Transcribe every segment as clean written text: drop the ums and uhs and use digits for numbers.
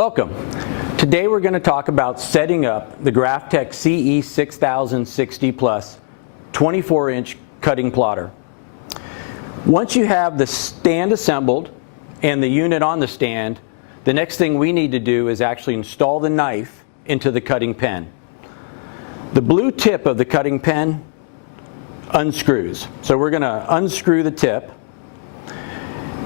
Welcome. Today we're going to talk about setting up the Graphtec CE 6060 Plus 24-inch cutting plotter. Once you have the stand assembled and the unit on the stand, the next thing we need to do is actually install the knife into the cutting pen. The blue tip of the cutting pen unscrews. So we're going to unscrew the tip,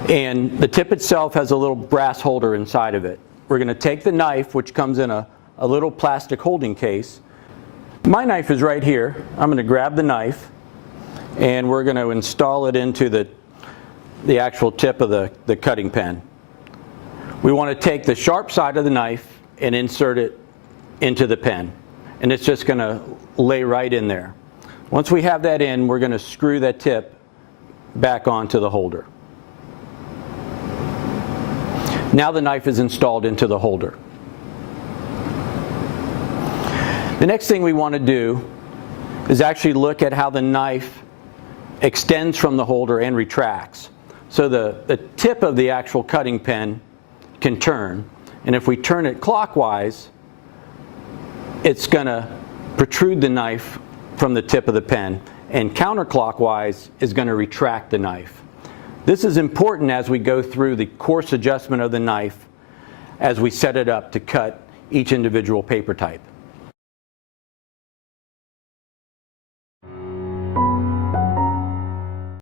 and the tip itself has a little brass holder inside of it. We're going to take the knife, which comes in a little plastic holding case. My knife is right here. I'm going to grab the knife and we're going to install it into the actual tip of the cutting pen. We want to take the sharp side of the knife and insert it into the pen, and it's just going to lay right in there. Once we have that in, we're going to screw that tip back onto the holder. Now the knife is installed into the holder. The next thing we want to do is actually look at how the knife extends from the holder and retracts. So the tip of the actual cutting pen can turn, and if we turn it clockwise, it's going to protrude the knife from the tip of the pen, and counterclockwise is going to retract the knife. This is important as we go through the coarse adjustment of the knife as we set it up to cut each individual paper type.